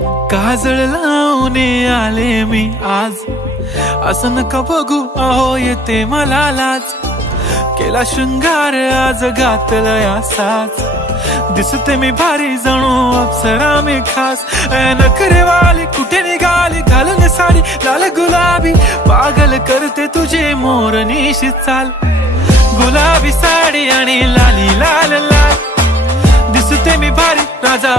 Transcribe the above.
काजळ लावून आले मी आज, असं नका बघू अहो येते मला लाज. केला शृंगार आज घातला असाच, दिसते मी भारी जणू अप्सरा मी खास. नखरेवाली कुठे निघाली घालून साडी लाल गुलाबी, पागल करते तुझे मोरनीशी चाल. गुलाबी साडी आणि लाली लाल लाल, दिसते मी भारी राजा